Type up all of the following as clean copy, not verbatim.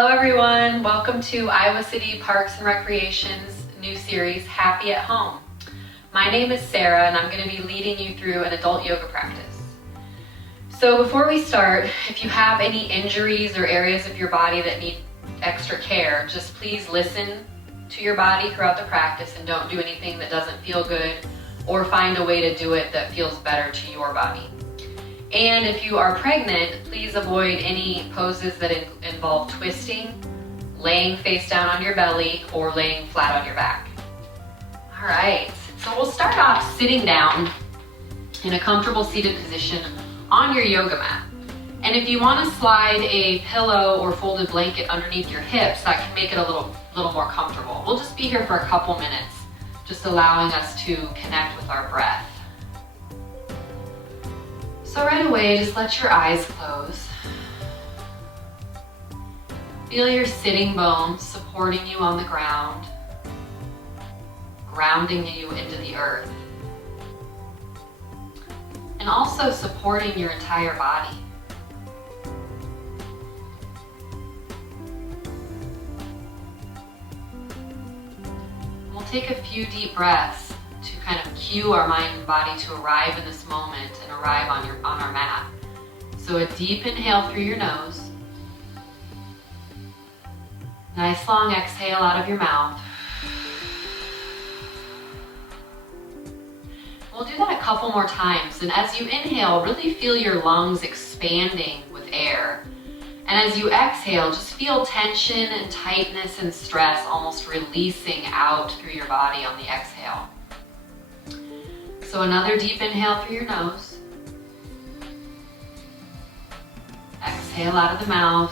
Hello everyone, welcome to Iowa City Parks and Recreation's new series, Happy at Home. My name is Sarah and I'm going to be leading you through an adult yoga practice. So before we start, if you have any injuries or areas of your body that need extra care, just please listen to your body throughout the practice and don't do anything that doesn't feel good, or find a way to do it that feels better to your body. And if you are pregnant, please avoid any poses that involve twisting, laying face down on your belly, or laying flat on your back. All right, so we'll start off sitting down in a comfortable seated position on your yoga mat. And if you want to slide a pillow or folded blanket underneath your hips, that can make it a little more comfortable. We'll just be here for a couple minutes, just allowing us to connect with our breath. So right away, just let your eyes close. Feel your sitting bones supporting you on the ground, grounding you into the earth, and also supporting your entire body. We'll take a few deep breaths to kind of cue our mind and body to arrive in this moment and arrive on our mat. So a deep inhale through your nose. Nice long exhale out of your mouth. We'll do that a couple more times, and as you inhale, really feel your lungs expanding with air. And as you exhale, just feel tension and tightness and stress almost releasing out through your body on the exhale. So another deep inhale through your nose. Exhale out of the mouth.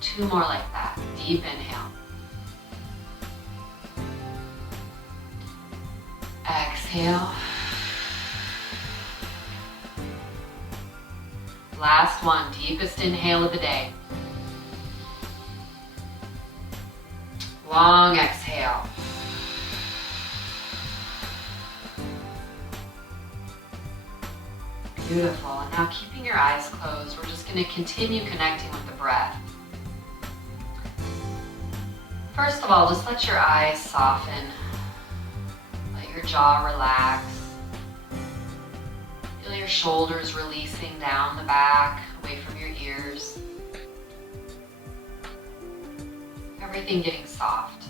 Two more like that. Deep inhale. Exhale. Last one, deepest inhale of the day. Long exhale. Beautiful. And now keeping your eyes closed, we're just going to continue connecting with the breath. First of all, just let your eyes soften. Let your jaw relax. Feel your shoulders releasing down the back, away from your ears. Everything getting soft.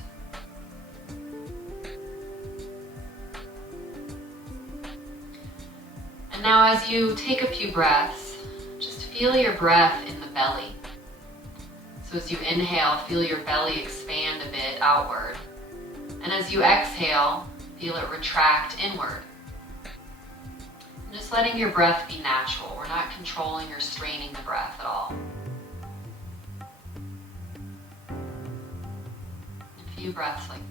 And now as you take a few breaths, just feel your breath in the belly. So as you inhale, feel your belly expand a bit outward. And as you exhale, feel it retract inward. And just letting your breath be natural. We're not controlling or straining the breath at all. A few breaths like this.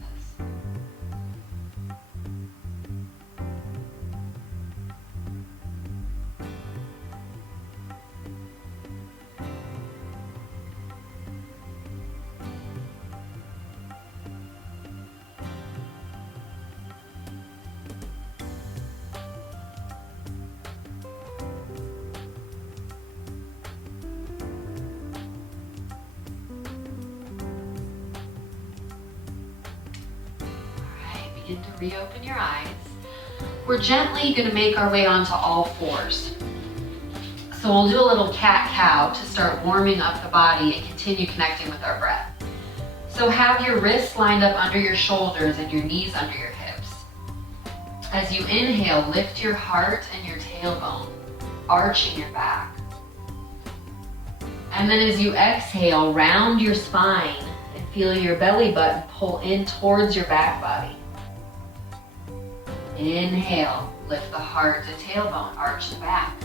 Begin to reopen your eyes. We're gently going to make our way onto all fours. So we'll do a little cat-cow to start warming up the body and continue connecting with our breath. So have your wrists lined up under your shoulders and your knees under your hips. As you inhale, lift your heart and your tailbone, arching your back. And then as you exhale, round your spine and feel your belly button pull in towards your back body. Inhale, lift the heart and tailbone, arch the back.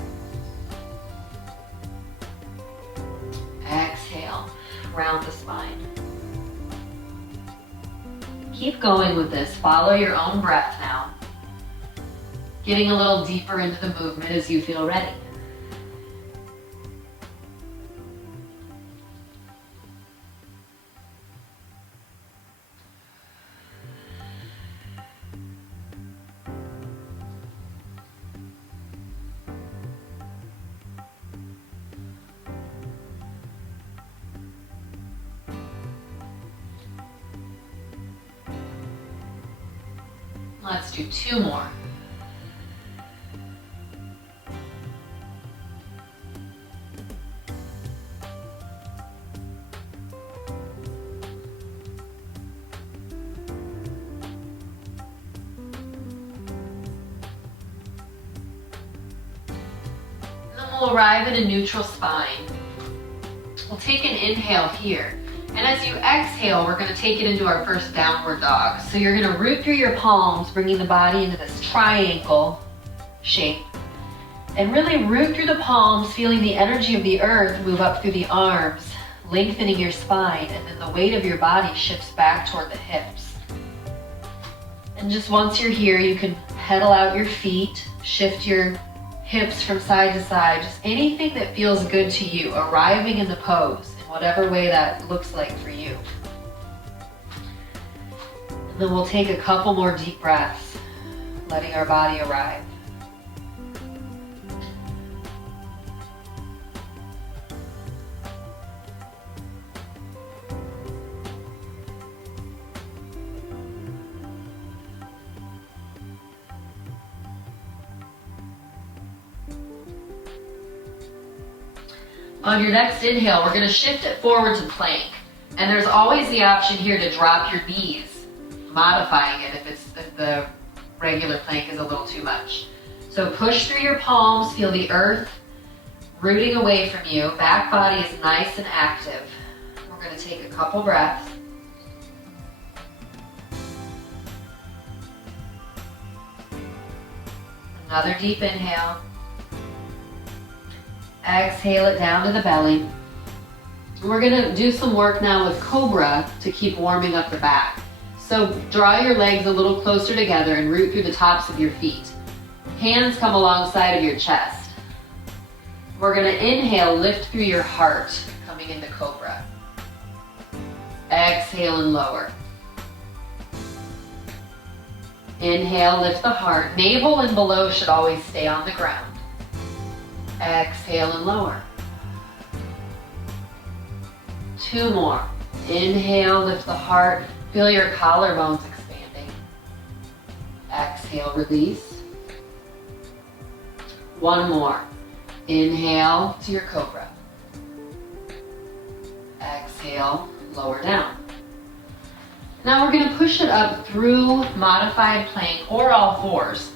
Exhale, round the spine. Keep going with this. Follow your own breath now. Getting a little deeper into the movement as you feel ready. Let's do 2 more. We'll arrive at a neutral spine. We'll take an inhale here. And as you exhale, we're going to take it into our first downward dog. So you're going to root through your palms, bringing the body into this triangle shape. And really root through the palms, feeling the energy of the earth move up through the arms, lengthening your spine, and then the weight of your body shifts back toward the hips. And just once you're here, you can pedal out your feet, shift your hips from side to side, just anything that feels good to you, arriving in the pose in whatever way that looks like for you. And then we'll take a couple more deep breaths, letting our body arrive. On your next inhale, we're going to shift it forward to plank. And there's always the option here to drop your knees, modifying it if the regular plank is a little too much. So push through your palms, feel the earth rooting away from you. Back body is nice and active. We're going to take a couple breaths. Another deep inhale. Exhale it down to the belly. We're going to do some work now with Cobra to keep warming up the back. So draw your legs a little closer together and root through the tops of your feet. Hands come alongside of your chest. We're going to inhale, lift through your heart, coming into Cobra. Exhale and lower. Inhale, lift the heart. Navel and below should always stay on the ground. Exhale and lower. 2 more. Inhale, lift the heart. Feel your collarbones expanding. Exhale, release. 1 more. Inhale to your Cobra. Exhale, lower down. Now we're going to push it up through modified plank or all fours.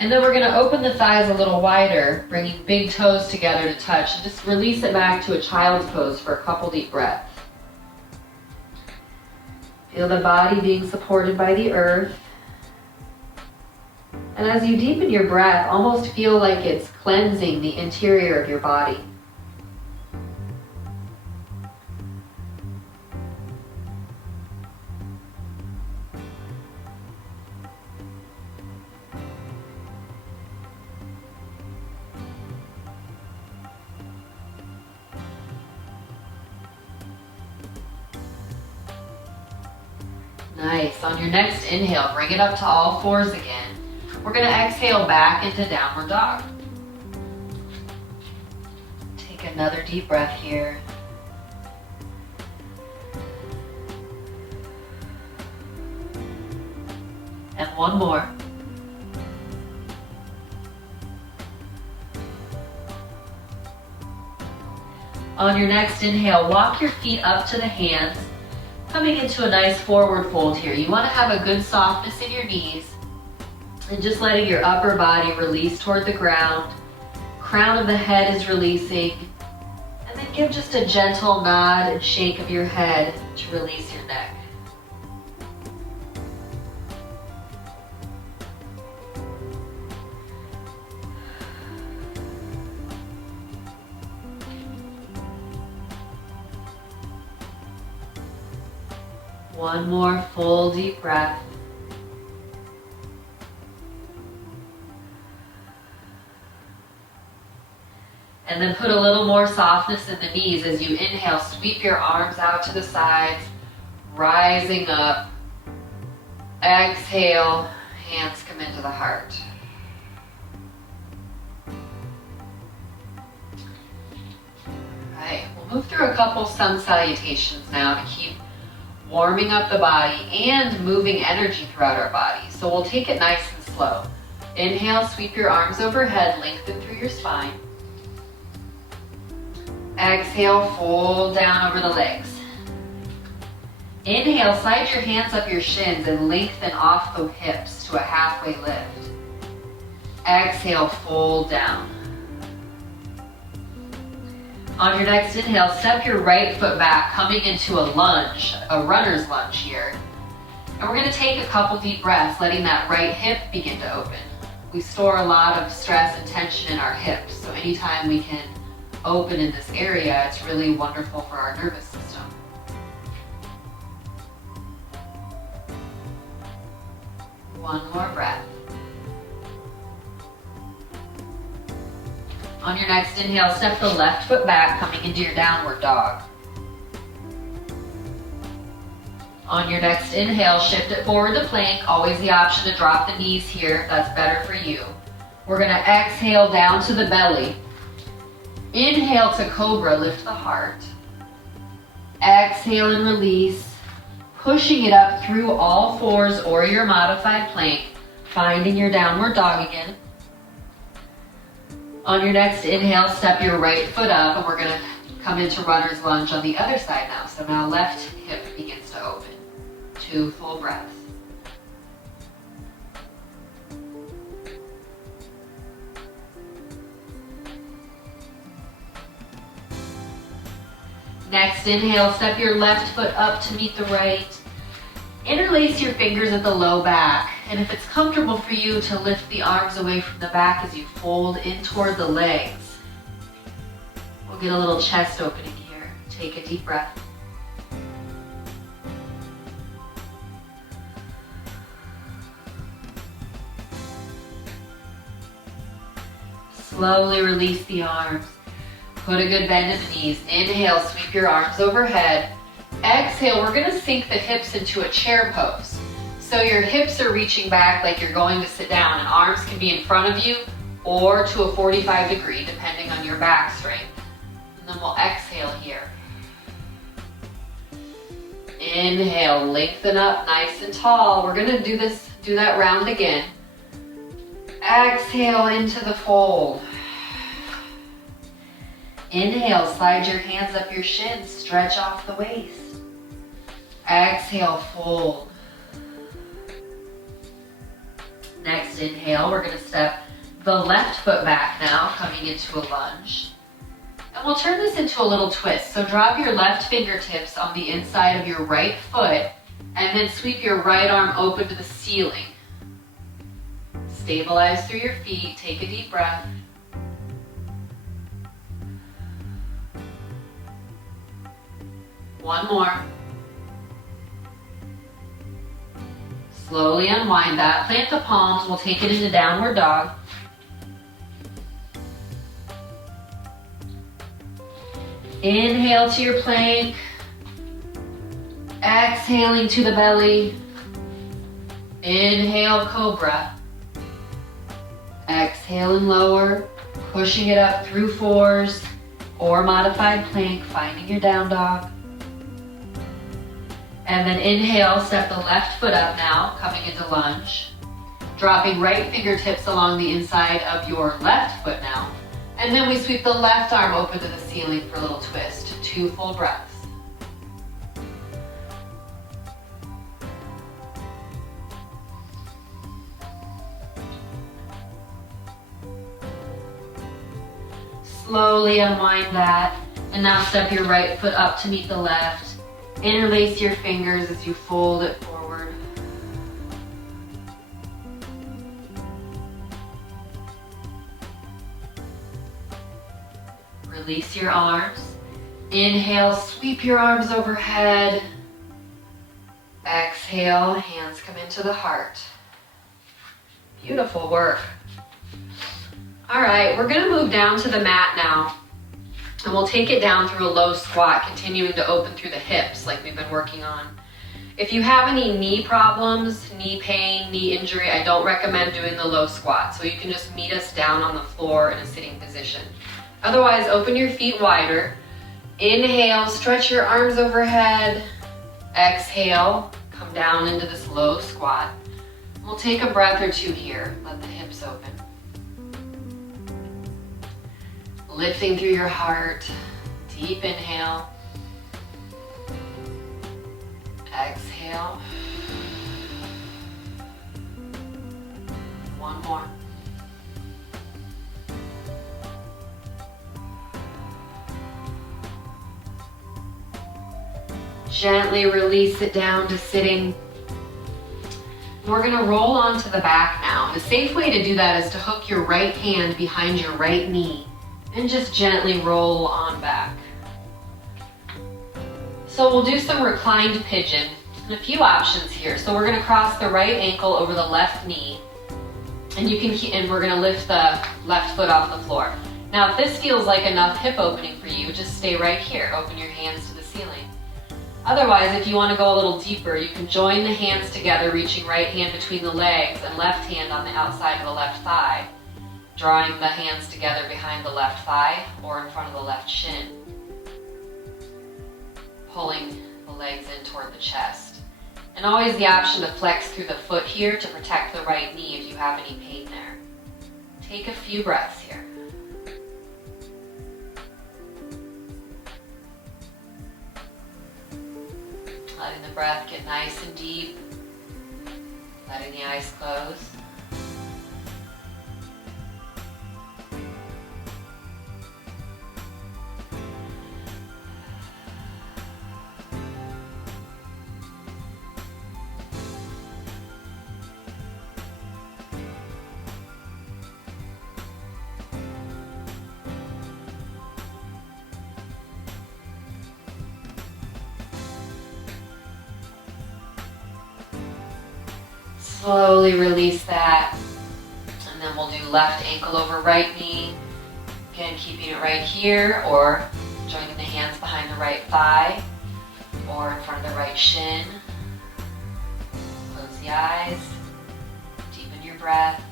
And then we're going to open the thighs a little wider, bringing big toes together to touch, and just release it back to a child's pose for a couple deep breaths. Feel the body being supported by the earth. And as you deepen your breath, almost feel like it's cleansing the interior of your body. Nice. On your next inhale, bring it up to all fours again. We're going to exhale back into downward dog. Take another deep breath here. And 1 more. On your next inhale, walk your feet up to the hands, coming into a nice forward fold here. You want to have a good softness in your knees and just letting your upper body release toward the ground. Crown of the head is releasing. And then give just a gentle nod and shake of your head to release your neck. One more full deep breath. And then put a little more softness in the knees as you inhale. Sweep your arms out to the sides, rising up. Exhale, hands come into the heart. All right, we'll move through a couple sun salutations now to keep warming up the body and moving energy throughout our body. So we'll take it nice and slow. Inhale, sweep your arms overhead, lengthen through your spine. Exhale, fold down over the legs. Inhale, slide your hands up your shins and lengthen off the hips to a halfway lift. Exhale, fold down. On your next inhale, step your right foot back, coming into a lunge, a runner's lunge here. And we're gonna take a couple deep breaths, letting that right hip begin to open. We store a lot of stress and tension in our hips, so anytime we can open in this area, it's really wonderful for our nervous system. One more breath. On your next inhale, step the left foot back, coming into your downward dog. On your next inhale, shift it forward to plank. Always the option to drop the knees here if that's better for you. We're gonna exhale down to the belly. Inhale to cobra, lift the heart. Exhale and release, pushing it up through all fours or your modified plank, finding your downward dog again. On your next inhale, step your right foot up, and we're gonna come into runner's lunge on the other side now. So now left hip begins to open. 2 full breaths. Next inhale, step your left foot up to meet the right. Interlace your fingers at the low back, and if it's comfortable for you to lift the arms away from the back as you fold in toward the legs. We'll get a little chest opening here. Take a deep breath. Slowly release the arms. Put a good bend in the knees. Inhale, sweep your arms overhead. Exhale, we're gonna sink the hips into a chair pose. So your hips are reaching back like you're going to sit down, and arms can be in front of you or to a 45 degree, depending on your back strength. And then we'll exhale here. Inhale, lengthen up nice and tall. We're gonna do that round again. Exhale into the fold. Inhale, slide your hands up your shins, stretch off the waist. Exhale, fold. Next inhale, we're gonna step the left foot back now, coming into a lunge. And we'll turn this into a little twist. So drop your left fingertips on the inside of your right foot, and then sweep your right arm open to the ceiling. Stabilize through your feet, take a deep breath. One more. Slowly unwind that. Plant the palms. We'll take it into downward dog. Inhale to your plank. Exhaling to the belly. Inhale, cobra. Exhale and lower. Pushing it up through fours or modified plank, finding your down dog. And then inhale, step the left foot up now, coming into lunge. Dropping right fingertips along the inside of your left foot now. And then we sweep the left arm open to the ceiling for a little twist. 2 full breaths. Slowly unwind that. And now step your right foot up to meet the left. Interlace your fingers as you fold it forward. Release your arms. Inhale, sweep your arms overhead. Exhale, hands come into the heart. Beautiful work. All right, we're gonna move down to the mat now. And we'll take it down through a low squat, continuing to open through the hips like we've been working on. If you have any knee problems, knee pain, knee injury, I don't recommend doing the low squat. So you can just meet us down on the floor in a sitting position. Otherwise, open your feet wider. Inhale, stretch your arms overhead. Exhale, come down into this low squat. We'll take a breath or two here. Let the hips open. Lifting through your heart. Deep inhale. Exhale. One more. Gently release it down to sitting. We're going to roll onto the back now. The safe way to do that is to hook your right hand behind your right knee and just gently roll on back. So we'll do some reclined pigeon and a few options here. So we're going to cross the right ankle over the left knee, and we're going to lift the left foot off the floor. Now, if this feels like enough hip opening for you, just stay right here. Open your hands to the ceiling. Otherwise, if you want to go a little deeper, you can join the hands together, reaching right hand between the legs and left hand on the outside of the left thigh, drawing the hands together behind the left thigh or in front of the left shin, pulling the legs in toward the chest. And always the option to flex through the foot here to protect the right knee if you have any pain there. Take a few breaths here. Letting the breath get nice and deep. Letting the eyes close. Slowly release that, and then we'll do left ankle over right knee. Again, keeping it right here, or joining the hands behind the right thigh, or in front of the right shin. Close the eyes, deepen your breath.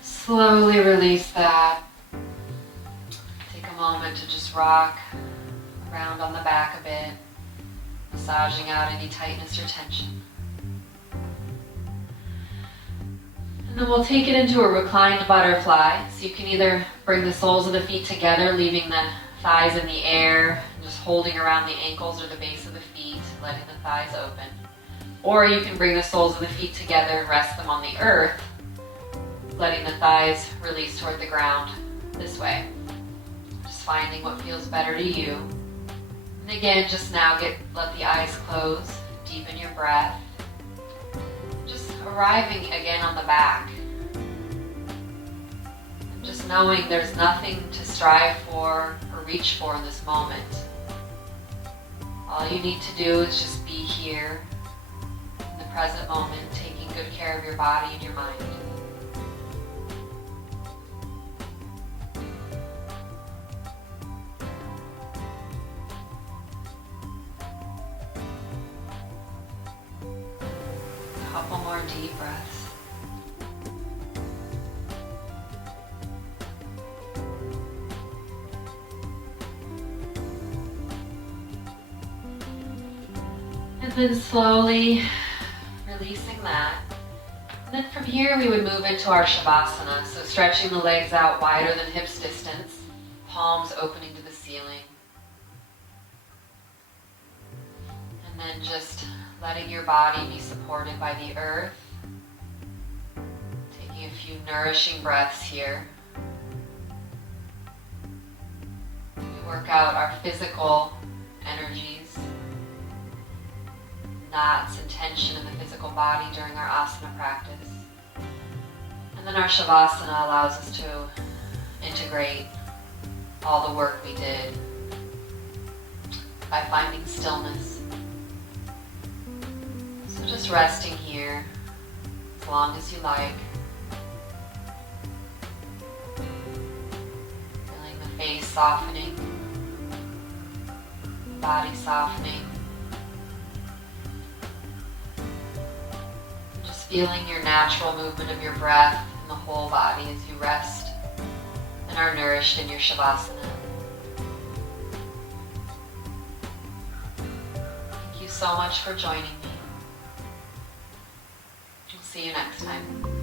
Slowly release that. Take a moment to just rock around on the back a bit, massaging out any tightness or tension. And then we'll take it into a reclined butterfly. So you can either bring the soles of the feet together, leaving the thighs in the air, and just holding around the ankles or the base of the feet, letting the thighs open. Or you can bring the soles of the feet together and rest them on the earth, letting the thighs release toward the ground this way. Just finding what feels better to you. And again, just now let the eyes close, deepen your breath. Just arriving again on the back. And just knowing there's nothing to strive for or reach for in this moment. All you need to do is just be here in the present moment, taking good care of your body and your mind. Couple more deep breaths. And then slowly releasing that. And then from here we would move into our Shavasana. So stretching the legs out wider than hips distance, palms opening to the ceiling. And then just letting your body be supported by the earth. Taking a few nourishing breaths here. We work out our physical energies, knots and tension in the physical body during our asana practice. And then our Shavasana allows us to integrate all the work we did by finding stillness. Just resting here as long as you like. Feeling the face softening, the body softening. Just feeling your natural movement of your breath in the whole body as you rest and are nourished in your Shavasana. Thank you so much for joining me. We'll see you next time.